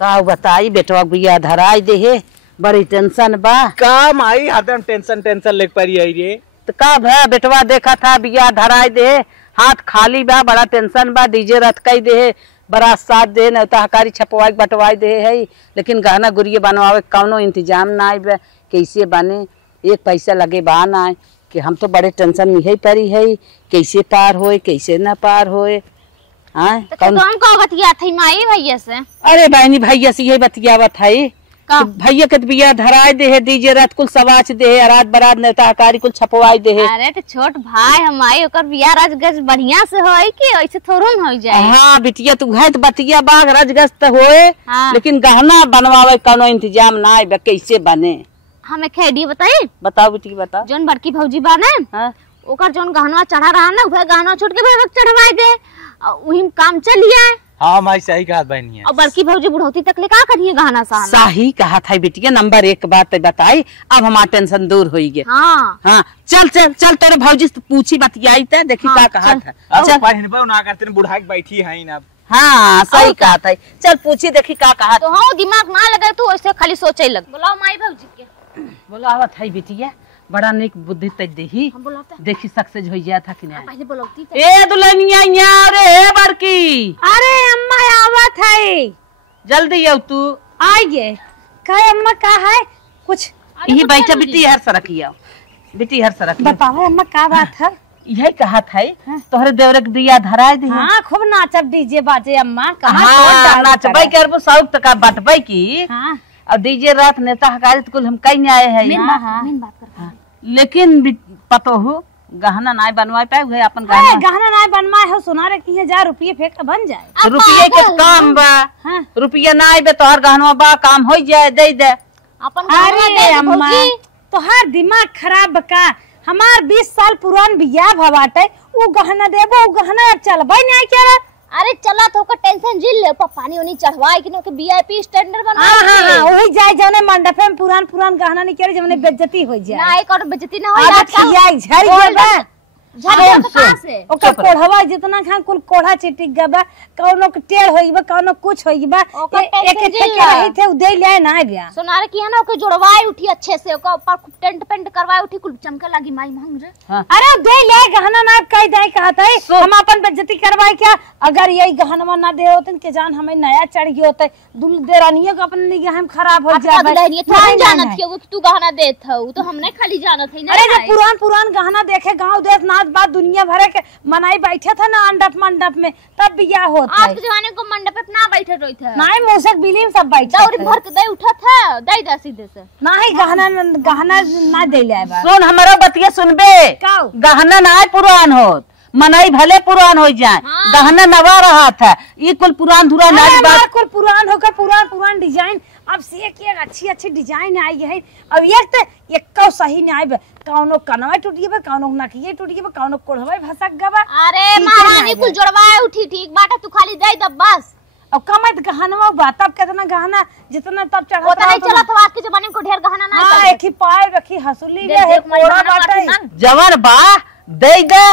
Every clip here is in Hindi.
का बताई बेटवा बिया धराई दे है बड़ी टेंशन बा। काम आई हरदम टेंशन टेंशन लेके पड़ी आई रे। तो का भा बेटवा देखा था बिया धराई दे है, हाथ खाली बा, बड़ा टेंशन बा। डीजे रथ कई दे है, बड़ा साथ दे न हकारी छपवाई बटवाई दे है, लेकिन गहना गुरिये बनवावे कौनो इंतजाम ना आई बा। कैसे बने, एक पैसा लगे बा ना कि हम तो बड़े टेंशन में ही पड़ी है, कैसे पार होए कैसे न पार होए। तो बतिया थी माई भैया से। अरे बहनी भैया से यही बतियावत है तो भैया के बिया धराए दे है, डीजे रात कुल सवाच दे है, रात बरात नेता हकारी कुल छपवाई दे है। अरे तो छोट भाई हमारी ओकर बिया राजगज बढ़िया से होई कि ऐसे थोड़ो न हो जाए। हाँ बिटिया तू है तो बतिया बाग राजगज तो होए, लेकिन गहना बनवावे कोनो इंतजाम ना है, कैसे बने हमें खेडी बताई। बताओ बेटी बताओ। जोन बड़की भौजी बा ना ओकर जोन गहनवा चढ़ा रहा ना वह गहनवा छोट के चढ़वाई दे, वही काम चलिए। हाँ माई सही कहा बहनी है। और बड़की भौजी बुढ़ौती तक ले का करिए गहना सा। सही कहा था बिटिया, नंबर 1 बात बताई, अब हमारा टेंशन दूर हो गया। हाँ हाँ चल चल चल तेरे भौजी से पूछी बतियाई था, देखी का कहा था। चल ना करते बुढ़ा के बैठी है ना। हाँ सही कहा था, चल पूछी देखी का कहा। तो हाँ दिमाग ना लगे तू ऐसे खाली सोचे लग। बुलाओ माई भौजी के। बोलावत है बिटिया, बड़ा निक बुद्धि तक देही, देखी सक्सेस हो गया था कि नहीं। पहले बोलौती ए दुल्हनिया यहाँ रे बड़की। अरे अम्मा आवत है, जल्दी आओ तू। आइए। कहे अम्मा का है कुछ यही बैठा बिटी हर सरकिया, बिटी हर सरक बताओ अम्मा का बात है। यही कहा था तोहरे देवरक दिया धराए दी। हाँ खूब नाचब डीजे बाजे अम्मा। हाँ नाचबे करबो सब तक बटबे की। हाँ अब डीजे रात नेता हकारी तो कुल हम कहीं नहीं आए हैं यहाँ, लेकिन पतो हो गहना नाय बनवाए पाए हुए अपन गहना नाय बनवाए हो। सुना रे कि 1000 रुपये फेंक बन जाए। रुपये के काम बा। रुपया नाय बे तोहर गहनवा बा काम हो जाए दे दे अपन। अरे अम्मा तोहार दिमाग खराब का, हमार 20 साल पुरान बियाह भवाटे, वो गहना देबो, वो गहना अब चलबे नहीं क्या। अरे चला तो का टेंशन जिल ले, पानी उनी चढ़वाई कि के वीआईपी स्टैंडर्ड बना। हां वही जाए जने मंडप में पुरान पुरान गहना नहीं करे, जने बेइज्जती हो जाए। ना एक और बेइज्जती ना हो आज खिया झड़ गया झड़ तो कहां से। ओकर कोढ़वा जितना खान कुल कोढ़ा चिटिक गबा, कौनो के टेढ़ होइबा, कौनो कुछ होइबा, एक एक के रही थे उदे ले ना गया। सुना रे कि है ना ओके जोड़वाई उठी अच्छे से, ओकर ऊपर खूब टेंट पेंट करवाई उठी, कुल चमके लगी माई महंग रे। अरे दे ले गहना ना कह दे कहत है, हम अपन बेइज्जती करवाई क्या। अगर यही गहनवा ना दे होतन के जान हमें नया चढ़ गयो होते, दुल देरानिया के अपन निगाह हम खराब हो जाए। दुल्हनिया तू जानत है वो तू गहना देत हो, तो हमने खाली जानत है ना। अरे जब पुरान पुरान गहना देखे गांव देश नाच बात दुनिया भर के मनाई बैठे थे ना मंडप में, तब बियाह होता है। आज के जमाने को मंडप पे ना बैठे रही थे, नहीं मूसक बिलीम सब बैठे दौरी भर के दे उठा था, दे दे सीधे से नहीं गहना ना दे ले। सुन हमारा बतिया सुनबे, गहना ना पुरान होत, मनाई भले पुरान हो जाए। गहना नवा रहा था, ये कुल पुरान धुरान कुल पुरान होकर पुरान पुरान डिजाइन। अब से एक अच्छी अच्छी डिजाइन आई है। अब एक कौ सही नहीं आई, कौनो कनवा टूट गया, कौनो नकिए टूट गया, कौनो कोढ़वा भसक गवा। अरे महारानी कुल जोड़वाए उठी ठीक बाटा, तू खाली दे दब बस। अब कमत गहनवा बा, तब कितना गहना जितना तब चढ़ा होता नहीं चला था। आज के जमाने में को ढेर गहना ना। हां एक ही पाए रखी हसुली रे है कोड़ा बाटा जवान बा दे दे,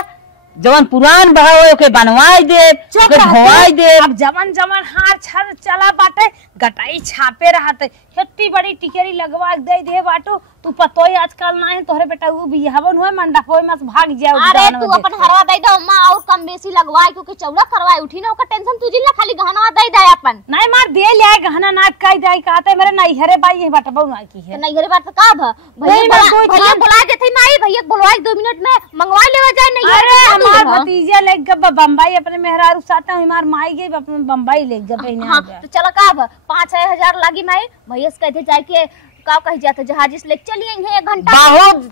जवान पुरान बहावे के बनवाई दे, के धोवाई दे। अब जवान जवान हार छर चला बाटे, गटाई छापे रहते, हेती बड़ी टिकेरी लगवा दे बाटो। तू पतो ही आजकल ना है तोहरे बेटा वो बियाहवन होए मंडप होए मस भाग जाओ। अरे तू अपन हरवा दे दो अम्मा, और कम बेसी लगवाए क्योंकि चौड़ा करवाए उठी ना, ओका टेंशन तू जिल्ला खाली गहना दे दे अपन। नहीं मार दे ले गहना ना कह दे कहते मेरे नहीं हरे भाई ये बात बहु ना की है। नहीं हरे बात का भैया बुला देते माई, भैया बुलवाई 2 मिनट में मंगवा लेवा जाए। नहीं अरे हमार भतीजे ले गब बम्बई अपने मेहरारू साथ हमार माई गई अपने बम्बई ले गब। हां तो चलो का 5-6 हजार लागी माई, भैया से कहते जाए के का कह जाते जहाज से लेके चलिए 1 घंटा बहुत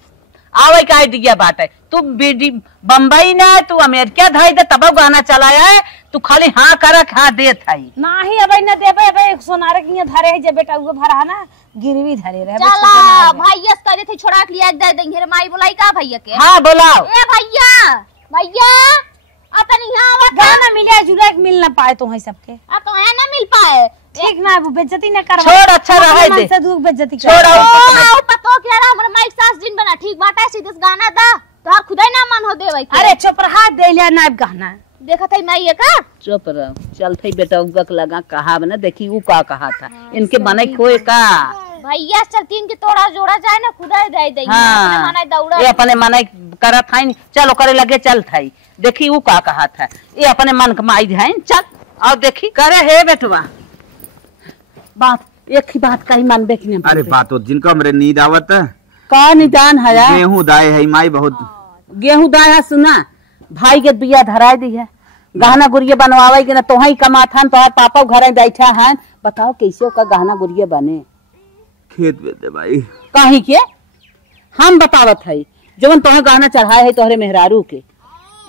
आवे का आइडिया बात है। तू बम्बई ना तू अमेरिका धाई दे तब गाना चलाया है, तू खाली हाँ कर खा दे थाई नाही अब न देबे। अब सोनारे के धरे है जे बेटा वो भरा ना गिरवी धरे रहे। चला भैया से कहते थे छोड़ा के लिया दे देंगे रे माई बुलाई का भैया के। हां बुलाओ। ए भैया भैया अपन यहां आवत गाना मिले जुले मिल ना पाए तो है सबके। आ तो है ना मिल पाए ठीक ना वो बेइज्जती न करवा। छोड़ अच्छा रहे दे से दूर बेइज्जती कर। छोड़ पतो क्या रहा हमर माइक सास दिन बना ठीक बात है, सीधे गाना दा तो खुदा ना मन हो देवे। अरे चुप रहा दे ले ना गहना देखा था माई ये का चुप रह, चल थई बेटा उगक लगा कहा न देखी ऊ का कहा था इनके बने खोए का भैया चलती इनके तोड़ा जोड़ा जाए ना खुदा दे दे अपने माने दौड़ा ये अपने माने करत है चलो करे लगे चल थई देखी ऊ का कहा था ये अपने मन के माई है चल और देखी करे हे बेटवा बात एक ही बात कही मानबे कि नहीं। अरे बात हो जिनका हमरे नींद आवत का निदान है गेहूं दाए है माई बहुत गेहूं दाया सुना भाई के बिया धराई दी है गहना गुड़िया बनवावे के ना तो ही कमाथन तोहर पापा घर बैठा है बताओ कैसे का गहना गुड़िया बने खेत में दे भाई काहे के हम बतावत है जवन तोहे गहना चढ़ाए है तोहरे मेहरारू के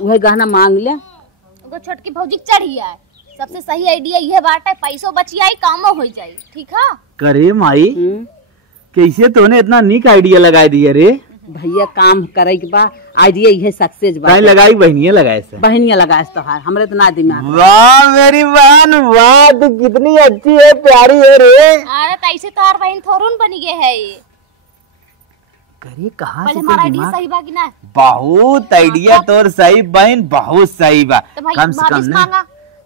वह गहना मांग ले वो छोटकी भौजी चढ़ी है सबसे सही आइडिया ये बात है पैसों बची आई कामो हो जाए ठीक है करे माई कैसे तूने इतना नीक आइडिया लगा दिया रे भैया काम करे के बा आइडिया ये सक्सेस बा काहे लगाई बहनिया लगाए से बहनिया लगाए तोहार हमरे तो ना दिमाग वाह मेरी बहन वाह तू कितनी अच्छी है प्यारी है रे अरे तैसे तोहार बहन थोरुन बनी गए है ये करे कहां पहले से हमारा आइडिया सही बा कि ना बहुत आइडिया तोर सही बहन बहुत सही बा तो भाई कम से कम ना मांगा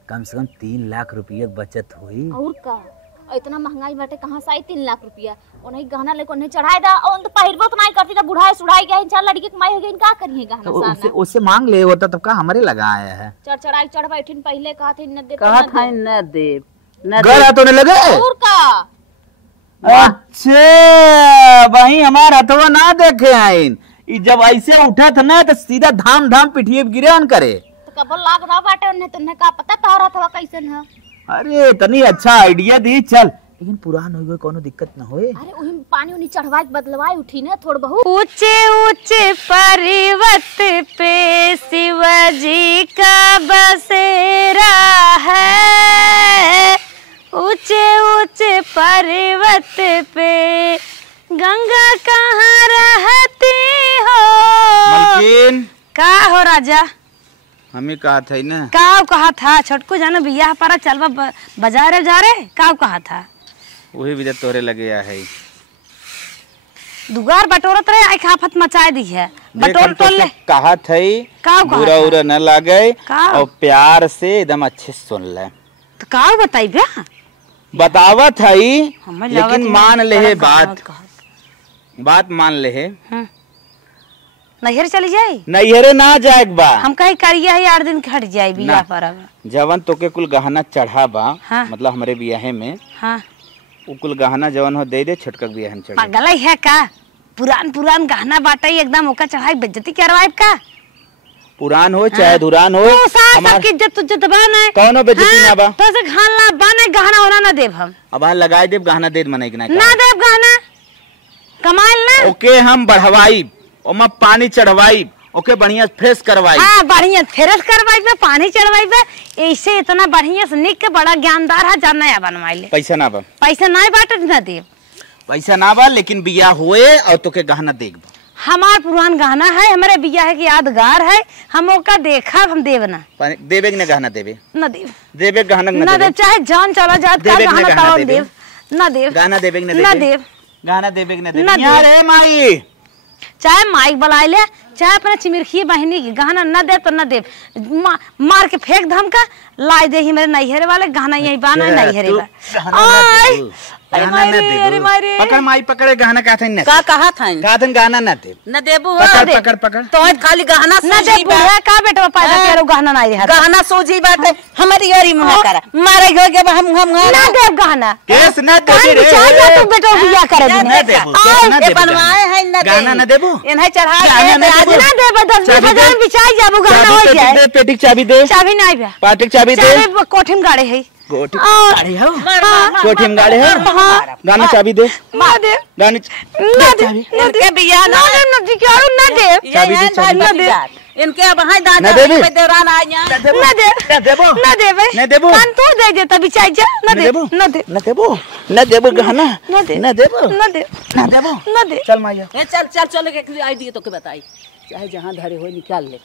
कम से कम 3 लाख रुपया बचत हुई और का इतना महंगाई बाटे कहां से आई 3 लाख रुपया उन्हें गहना लेके उन्हें चढ़ाए दा और तो पहिरबो तो नहीं करती ना बुढ़ाई सुढ़ाई के इंसान लड़की के माई हो गई का करिए गहना तो साना उससे मांग ले होता तब का हमारे लगा आया है चढ़ाई चढ़ बैठिन पहले कहा थे न दे कहा था न दे न घर तो नहीं लगे और का अच्छा वही हमारा हथवा ना देखे आइन जब ऐसे उठा था ना तो सीधा धाम धाम पिठिए गिरे अन करे तो कब लाग रहा बाटे उन्हें तुमने का पता तोहरा था कैसन है अरे तनी अच्छा आइडिया दी चल लेकिन पुरान हो गए कोनो दिक्कत ना होए अरे उही पानी उनी चढ़वाई बदलवाई उठी ना थोड़ बहुत ऊंचे ऊंचे पर्वत पे शिवजी का बसेरा है ऊंचे ऊंचे पर्वत पे गंगा कहाँ रहती हो मलकिन का हो राजा हमें कहा था ना का कहा था छोटको जानो बियाह पारा चलवा बाजार जा रे का कहा था वही भी तोरे लगे है दुगार बटोरत रहे आई खाफत मचाए दी है बटोर टोल ले कहा थई का बुरा उरा न लगे का? और प्यार से एकदम अच्छे से सुन ले तो का बताई बे बतावत हई हमें लागत लेकिन ही मान ले है बड़ा बात मान ले है नैहर चली जाई नैहरे ना जाए बा हम कहीं करिया है 8 दिन खट जाए बियाह पर अब जवन तोके कुल गहना चढ़ा बा हाँ। मतलब हमारे बियाहे में हाँ उ कुल गहना जवन हो दे छटक बियाह में चढ़े पागल है का पुरान गहना बाटा एकदम ओका चढ़ाई बेइज्जती करवाए का पुरान हो चाहे धुरान हो तो सास की इज्जत बान है कौनो बेइज्जती ना बा तो से खाना बाने गहना होना ना देब हम अब लगाए देव गहना दे मने कि ना देब गहना कमाल ना ओके हम बढ़वाई ओमा पानी चढ़वाई ओके बढ़िया फ्रेश करवाई हाँ बढ़िया फ्रेश करवाई पे पानी चढ़वाई पे ऐसे इतना बढ़िया से निक के बड़ा ज्ञानदार है जाना है बनवाई ले पैसा ना बा पैसा नहीं बाटे ना देब पैसा ना बा लेकिन बियाह हुए और तोके गहना देख हमार पुरान गहना है हमारे बियाह के यादगार है हम ओका देखा हम देव ना देवे कि ना गहना देवे न देव देवे गहना न देव चाहे जान चला जात का देवे कि ना गहना गहना तावन देवे? देव न देव गहना देवे कि न देव गहना देवे कि ना ना देवे देवे। यार ए माई चाहे माइक बुलाए ले चाहे अपने चिमिरखी बहनी की गहना न दे तो न दे मार के फेंक धमका लाई दे ही मेरे नैहरे वाले गहना यही बाना नैहरे अरे पकड़ माई पकड़े गहना का था का कहा था गहना ना दे न देबू पकड़ पकड़ पकड़ तो खाली गहना न दे बुढ़ा का बेटा पैदा तेरो गहना नहीं रहा गहना सोझी बात है हमारी यारी मुहा करा मारे गो के हम ना दे गहना केस ना दे काहे रे चाहे जा तू बेटा बियाह करे ना देबू ना ए देबू बनवाए है न गहना ना देबू इन्हें चढ़ा गहना ना के देबू। ना दे 10-20 हजार में बिचाई जाबू गहना हो चाबी जाए दे पेटी चाबी दे चाबी नहीं बे पाटिक चाबी दे चाबी कोठिम गाड़े है कोठी हाँ। गाड़ी हो कोठी में गाड़ी है गाना चाबी दे ना दे गानी ना दे ना दे बियाह ना दे ना दे क्या ना दे चाबी दे, चाबी ना दे इनके अब हाय दादा ना देबी? पे दौरान आया ना दे ना देबो ना दे बे ना देबो कान तो दे दे तभी चाय जा ना दे ना दे ना देबो ना देबो गहना ना दे ना देबो ना दे ना देबो ना दे चल माया चल चल चल के आईडी तो के बताई चाहे जहां धरे हो निकाल ले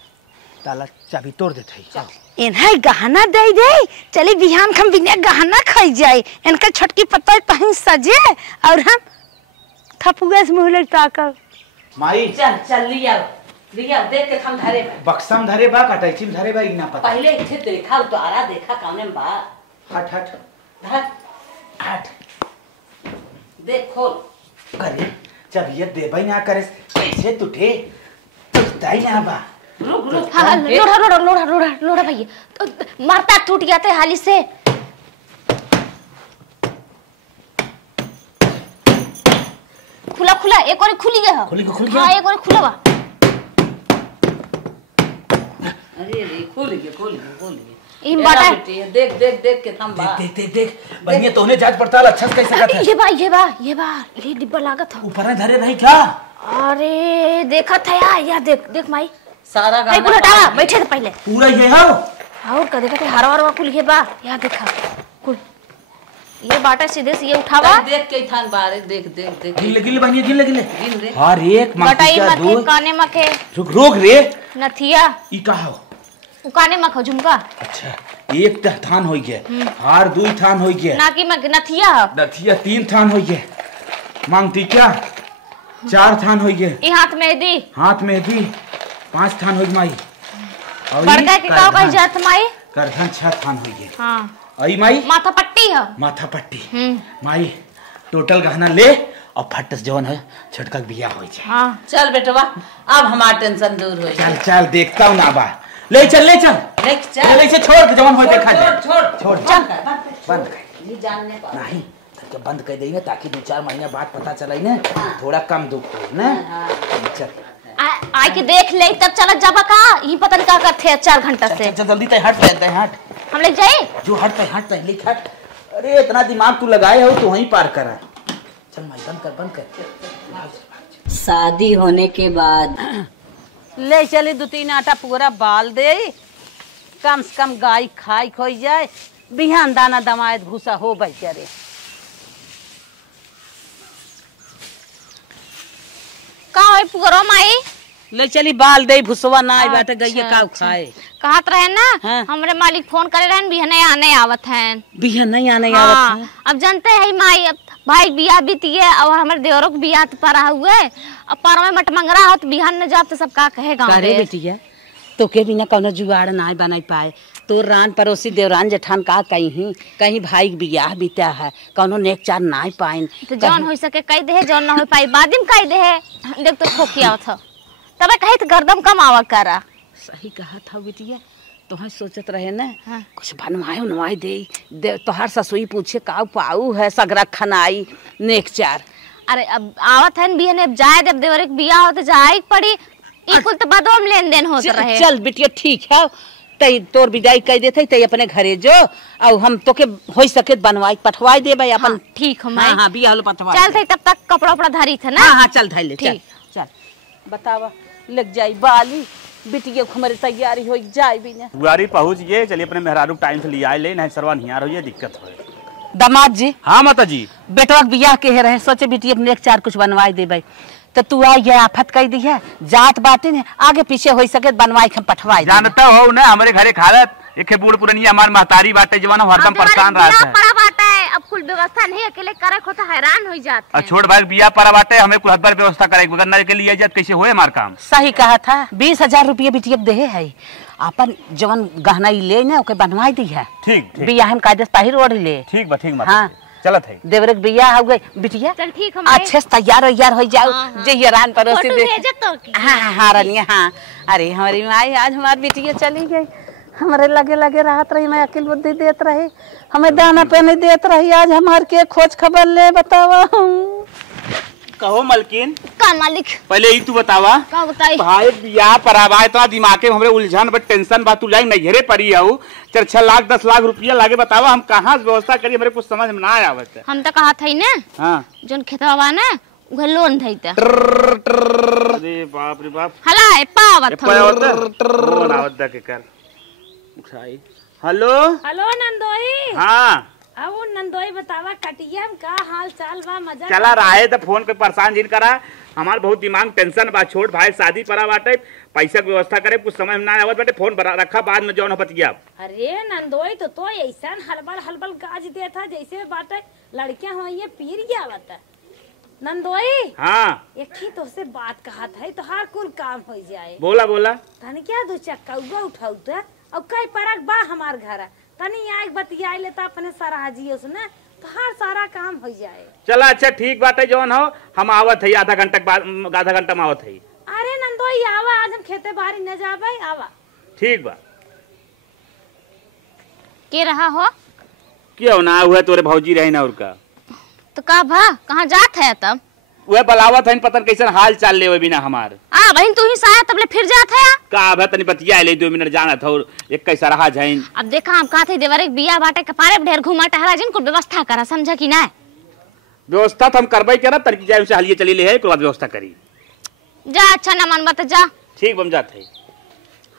ताला चाबी तोड़ देते चल इन्हें गहना दे दे चली बिहान हम बिना गहना खाई जाए इनका छोटकी पत्ता पहन सजे और हम थपुए से मुंह लगता कर माई चल चल लिया भैया देख के हम धरे बक्सम धरे बा कटैची में धरे बा ई ना पता। पहले इथे देखा उतारा देखा कौने में बा। हट हट धर हट देख खोल करे जब ये देबई ना करे कैसे टूटे टूटताई ना बा। रुक रुक हाँ लोड़ा भैया तो मारता टूट गया था हाली से। खुला खुला एक और खुली गया। खुल गया हाँ एक और खुला बा। अरे रे खोल गया ई बाटा देख देख देख के थम बा। देख देख देख बढ़िया तोने जांच पड़ताल अच्छा से कैसे करत है। ये डिब्बा लागत है। ऊपर में धरे रही क्या। अरे देखा था यार देख देख माई सारा भाई पूरा डाला बैठे थे पहले पूरा ये है और का देखा थे हरा हरा कुल ये बा यार देखा कुल ये बाटा सीधे से ये उठावा देख के थान बारे देख देख देख गिल गिल बनिए गिल गिल गिन रे हर एक बटाई का मके दो काने मके रुक रोक रे नथिया ई का हो। उकाने मक हो झुमका अच्छा एक थान हो गया हार दुई थान हो गया ना की मक नथिया नथिया 3 थान हो गया मांग टीका 4 थान हो गया ई हाथ में दी हाथ में भी 5 थान हो गई माई और बड़का के का कह जात माई करधन 6 थान हो गया। हां आई माई माथा पट्टी है माथा पट्टी माई टोटल गहना ले और फटस जवन है छटका बिया हो जाए। हां चल बेटवा अब हमार टेंशन दूर हो चल चल देखता हूँ ना बा ले चल ले चल ले से छोड़ के जवन हो देखा जाए। छोड़ बंद कर ये जानने पा नहीं तो बंद कर देंगे ताकि 2-4 महीना बाद पता चले ना थोड़ा कम दुख हो ना। चल आई के देख ले तब चलत जाबा का ई पता नहीं का करथे 4 घंटा से चल जल्दी तय हट तय हट हम ले जाए जो हट तय लिख हट। अरे इतना दिमाग तू लगाए हो तू वहीं पार करा। चल माई बंद कर। शादी होने के बाद ले चले 2-3 आटा पूरा बाल दे कम से कम गाय खाई खोई जाए बिहान दाना दमायत भूसा हो बेचारे। का होई पुगरो माई ले चली बाल दे भूसवा ना आई बाटे गईया का खाए कहत रहे ना हाँ। हमरे मालिक फोन करे रहन बिहने आने आवत हैं बिहान नहीं आने हाँ। आवत है। अब जानते हैं माई अब भाई बियाह बीतिए और हमारे देवरों के बियाह पर हुए अब पर में मटमंगरा हो तो बिहान न जाब तो सब का कहेगा अरे बेटिया तो के बिना कौनो जुगाड़ ना बनाई पाए तो रान पड़ोसी देवरान जेठान का कहीं भाई बियाह बीता है कौनो नेक चार ना पाइन तो जौन हो सके कह दे जौन ना हो पाई बादिम कह दे देख तो खोखिया था तबे कही तो गर्दम कम आवा करा। सही कहा था बेटिया तोहर सोचत रहे ना हाँ। कुछ बनवाए दे तोहर ससुई पूछे काऊ पाऊ है सगरा खनाई नेक चार। अरे अब आवत है बिहने अब जाए जब देवर के बियाह हो तो जाए पड़ी ई कुल तो बदोम लेन देन होत रहे। चल बिटिया ठीक है तई तोर विदाई कह देते तई अपने घरे जो और हम तो के हो सके बनवाई पठवाई देबे अपन। हाँ, ठीक है हाँ हाँ बियाह पठवा चल थे तब तक कपड़ा उपड़ा धरी थे ना। हाँ हाँ चल धैले चल ठीक। चल बतावा लग जाई बाली बिटिया हमारे तैयारी हो जाए भी ना बुआरी पहुंच गए चलिए अपने मेहरारू टाइम से ले आए ले नहीं सरवा निहार हो दिक्कत हो। दामाद जी हाँ माता जी बेटवा के बियाह के रहे सोचे बिटिया के नेक चार कुछ बनवाई देबे तो तू आई ये आफत कह दी है जात बाटे ने आगे पीछे हो सके बनवाई हम पठवाई जानता हो ना हमारे घरे खालत एक बूढ़ पुरनिया हमार महतारी बाटे जवान हरदम परेशान रहता है। बड़ा बाटा है अब कुल व्यवस्था नहीं अकेले करे को तो हैरान हो जाते और छोड़ भाई बिया परा बाटे हमें कुल हदबर व्यवस्था करे गन्ना के लिए जात कैसे होए हमार काम। सही कहा था 20,000 रुपये बिटिया दे है अपन जवन गहना ले ना ओके बनवाई दी है ठीक ठीक बियाह हम कायदे पहिर ओढ़ ले ठीक बा ठीक बा हाँ। चलत है देवरे के बियाह हो गई बिटिया चल ठीक है अच्छे से तैयार हो जाओ जे ये रान पड़ोसी फोटो देख भेजत तो की। हाँ हाँ हाँ रनिया हाँ अरे हमारी माई आज हमारी बिटिया चली गई हमारे लगे राहत रही मैं अकेल बुद्धि देत रही हमें दाना पानी देत रही आज हमार के खोज खबर ले बतावा कहो मलकिन का मालिक पहले ही तू बतावा का बताई भाई बिया परावा इतना दिमाग में हमरे उलझन बट टेंशन बा तू लाइन नैहरे पड़ी आऊ 4-6 लाख 10 लाख रुपया लागे बतावा हम कहाँ से व्यवस्था करी हमरे कुछ समझ में ना आवत है। हम तो कहा था ना हाँ जोन खेतवा बा ना उहे लोन धइता अरे बाप रे बाप हला ए पावत फोन आवत दा के कर उठाई। हेलो हेलो नंदोई हाँ अब नंदोई बतावा कटिया में का हाल चाल बा मजा चला रहा तो फोन पे परेशान जिन करा हमार बहुत दिमाग टेंशन बा छोड़ भाई शादी पड़ा बाटे पैसा की व्यवस्था करे कुछ समझ में ना आवत बाटे फोन रखा बाद में जौन बतिया। अरे नंदोई तो ऐसा हलबल हलबल गाज देता जैसे बाटे लड़कियां हो ये पीर गया बता नंदोई हाँ एक ही तो से बात कहा था तो हर कुल काम हो जाए। बोला बोला। तनी क्या दो चक्का उठाऊ तो अब कई परक बा हमार घर तनी यहाँ एक बतिया लेता अपने सराजियो से ना तो हर सारा काम हो जाए। चला अच्छा ठीक बात है जौन हो हम आवत है आधा घंटा में आवत है। अरे नंदोई आवा आज हम खेते बाहरी न जाबे आवा। ठीक बा। के रहा हो क्यों ना हुआ तोरे भौजी रही ना और का तो का भा कहाँ जात है तब वह बलावत है पता कैसे हाल चाल ले बिना हमार आ बहन तू ही साया तबले फिर जात है का अब तनी बतिया ले 2 मिनट जाना था और एक कैसा रहा जाइन। अब देखा हम कहा थे देवर एक बिया बाटे कपारे ढेर घुमा टहरा जिन को व्यवस्था करा समझा कि ना व्यवस्था तो हम करबे करा तरकी जाए से हलिए चली ले है बाद व्यवस्था करी जा अच्छा ना मन बता जा ठीक बम जाते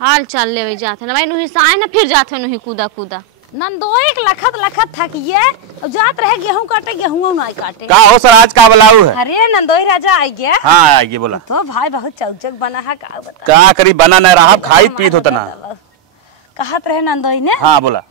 हाल चाल ले जाते ना भाई नु ही साया ना फिर जाते नु ही कूदा कूदा नंदोई एक लखत थकिए और जात रहे गेहूं काटे गेहूं नहीं काटे का हो सर आज का बुलाऊ है। अरे नंदोई राजा आई गया। हाँ आइए बोला तो भाई बहुत चौचक बना है का बता का करी बना न रहा खाई पीत होता ना कहत रहे नंदोई ने। हाँ बोला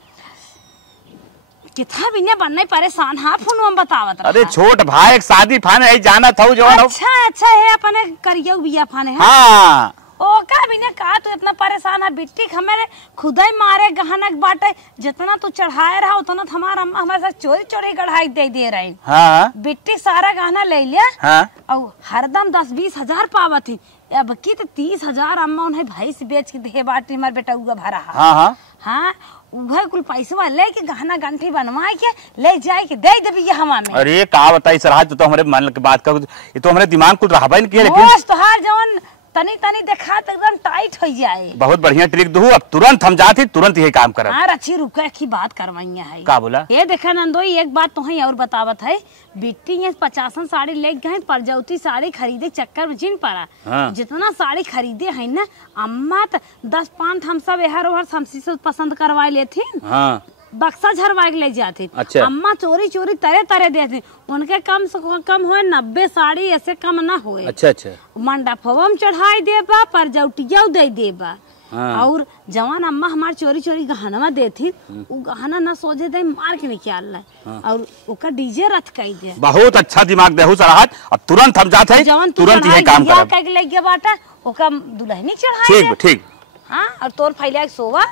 कितना भी ने बनने परेशान हाँ फोन में बतावत रहा। अरे छोट भाई एक शादी फाने है जाना था जो अच्छा है अपने करियो बिया फाने है। हाँ ओ का भी ने कहा तू इतना परेशान है बिट्टी हमारे खुदा ही मारे गहनक बाटे जितना तू चढ़ाए रहा उतना हमारा हमारे साथ चोरी चोरी गढ़ाई दे रही। हाँ बिट्टी सारा गहना ले लिया हाँ और हरदम 10-20 हजार पावत थी अब की तो 30,000 अम्मा उन्हें भैंस बेच के दे बाटी हमारे बेटा उगा भरा। हाँ हाँ हाँ उभर कुल पैसा ले के गहना गंठी बनवा के ले जाए के दे देबी ये हमा में। अरे का बताई सर तो हमारे मन की बात कर ये तो हमारे दिमाग कुल रहा लेकिन तोहार जवन तनी तनी देखा तो एकदम टाइट हो जाए। बहुत बढ़िया ट्रिक दू अब तुरंत हम जाते तुरंत ये काम करब। हाँ अच्छी रुका की बात करवाइया है का बोला ये देखा नंदोई एक बात तो और बतावत है बिट्टी ये 50 साड़ी ले गए परजौती साड़ी खरीदे चक्कर में जिन पड़ा। हाँ। जितना साड़ी खरीदे है ना अम्मा तो 10-5 हम सब एहर ओहर हमसी से पसंद करवा लेती। हाँ बक्सा झरवा के ले जाती। अच्छा। अम्मा चोरी चोरी तरह देती उनके कम से कम हो 90 साड़ी ऐसे कम ना होए। अच्छा अच्छा मंडपवम चढ़ाई देबा पर जौटिया दे देबा। हाँ। और जवान अम्मा हमार चोरी चोरी गहनवा देती वो गहना ना सोचे दे मार के निकाल ला। हाँ। और ओका डीजे रथ कई दे। बहुत अच्छा दिमाग देहु सराहत अब तुरंत हम जाते हैं तुरंत ये काम करब। कह के ले गया बाटा ओका दुल्हनी चढ़ाई। ठीक ठीक। हां और तोर फैला के सोवा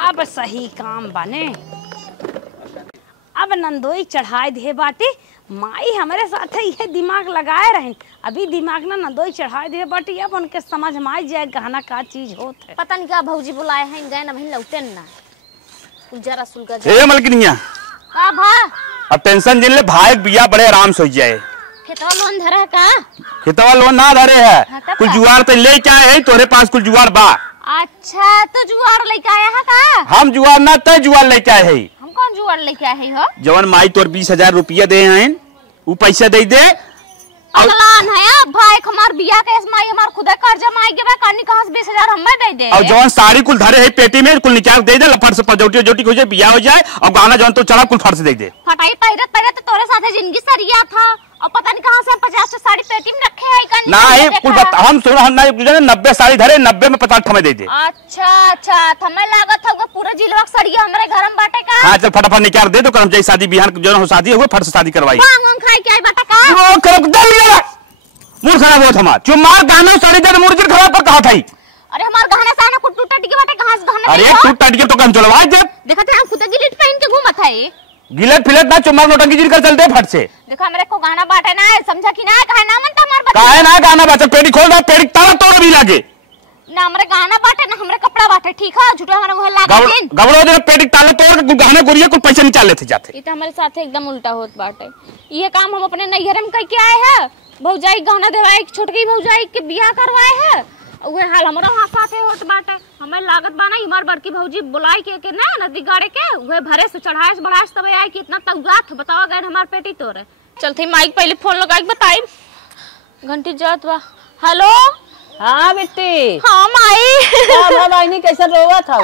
अब सही काम बने। अब नंदोई चढ़ाई दे बाटी माई हमारे साथ ये दिमाग लगाए रहे अभी दिमाग ना नंदोई चढ़ाई दे बाटी अब उनके समझ में आई जाए गहना का चीज होत है। पता नहीं क्या भौजी बुलाए हैं गए ना बहन लौटे ना जरा सुलगा ए मलकिनिया का भा अब टेंशन जिन ले भाई बिया बड़े आराम से हो जाए। खेतवा लोन धरा है का खेतवा लोन ना धरे है हाँ, कुल जुआर तो ले क्या है तोरे पास कुल जुआर बा। अच्छा तो जुआर लेके आया है का हम जुआर ना तय जुआर लेके आए है। हम कौन जुआर लेके आए हो जवन माई तोर 20,000 रुपया दे हैं वो पैसा दे दे अगलान है भाई हमार बिया के माई हमार खुदा कर्जा माई के बा कानी कहां से 20,000 हमें दे दे। और जवन साड़ी कुल धरे है पेटी में कुल निकाल दे दे लफड़ से जोटी जोटी हो जाए बिया हो जाए और गाना जवन तो चढ़ा कुल फट से दे दे। फटाई पहले तो तोरे साथे जिंदगी सरिया था और पता नहीं कहां से 50 साड़ी पेटी में रखे है कानी ना है कुल हम सुन हम 90 साड़ी धरे 90 में 50 ठमे दे दे। अच्छा थमे लागत होगा पूरा जिलवा सरिया हमरे घर में बाटे का। हां चल फटाफट निकाल दे तो करम जाई शादी बिहान जो हो शादी हो फट से शादी करवाई। मांग खाई के आई बाटा का वो कर दम ले मूड खराब हो हमार चुमार गाना साड़ी दे मूड खराब पर कहा थई। अरे हमार गहना साना कुछ टूटा टिके बाटे कहां से गहना। अरे टूट टट के तो कम चलवा दे देखत है हम खुद गिलिट पहन के घूमत है गिलट फिलट ना चुमार नोटंकी जिन कर चलते फट से। देखो मेरे को गाना बाटे ना समझा कि ना कहे ना मनता हमार बच्चा काहे ना गाना बात पेड़ी खोल दे पेड़ी ताला तोड़ भी लागे ना हमरे गाना बाटे ना हमरे कपड़ा बाटे ठीक है झूठा हमारा मुंह लागा दिन गबड़ो दे पेड़ी ताला तोड़ के गहना गोरिया कुछ पैसे निकाल लेते जाते। ये तो हमारे साथ एकदम उल्टा होत बाटे। ये काम हम अपने नैहर में कह के आए हैं भौजाई गहना देवाए छोटकी भौजाई के बियाह करवाए है उहे हाल हमरा वहां साथे होत बाटे। हमें लागत बाना हमार बड़की भौजी बुलाई के ना नदी गाड़े के उहे भरे से चढ़ाए से बढ़ाए तब आए कि इतना तौगात बतावा गए हमार पेटी तोरे चलते माइक पहले फोन लगा के बताई घंटी जात बा। हेलो हाँ बेटी हाँ माई भाई कैसे रोवा था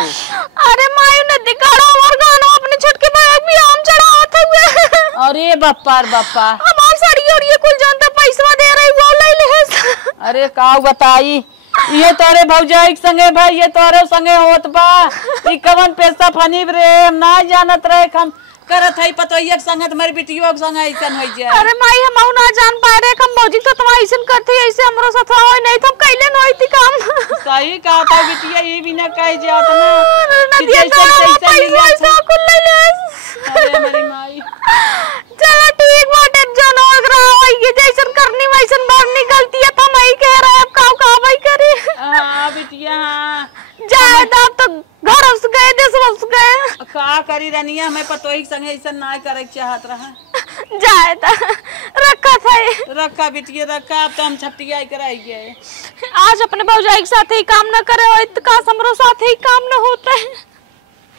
अरे माई नदी गाड़ा और गाना अपने छोटके भाई भी आम चढ़ावत हुए। अरे बापा हमार साड़ी और ये कुल जानता पैसा दे रही वो ले ले। अरे का बताई ये तोरे भौजाई के संगे भाई ये तोरे संगे होत बा ई कवन पैसा फनी रे हम ना जानत रहे हम करत है पतोहिया के संग तुम्हारी बिटियो के संग ऐसन हो जाए। अरे माई हम ना जान पा रहे हम भौजी तो तुम ऐसन करते ऐसे हमरो साथ होय नहीं तो हम कैले न होती काम। सही कहा था बिटिया ये भी ना कह जात ना कि दिया जैसे तो पैसा कुल ले ले। अरे मेरी माई चलो ठीक बाटे जन हो रहा हो ये जैसन करनी वैसन बारनी गलती है तो मैं कह रहा अब का भाई करे। हां बिटिया जाए दाब तो घर उस गए देश उस गए का करी रनिया हमें पतोही के संग ऐसा ना करे चाहत रहा। जाए दा रखा था रखा बिटिया रखा अब तो हम छपटिया कराई गए। आज अपने भौजाई के साथ ही काम न करे हो तो का हमरो साथ ही काम न होता है।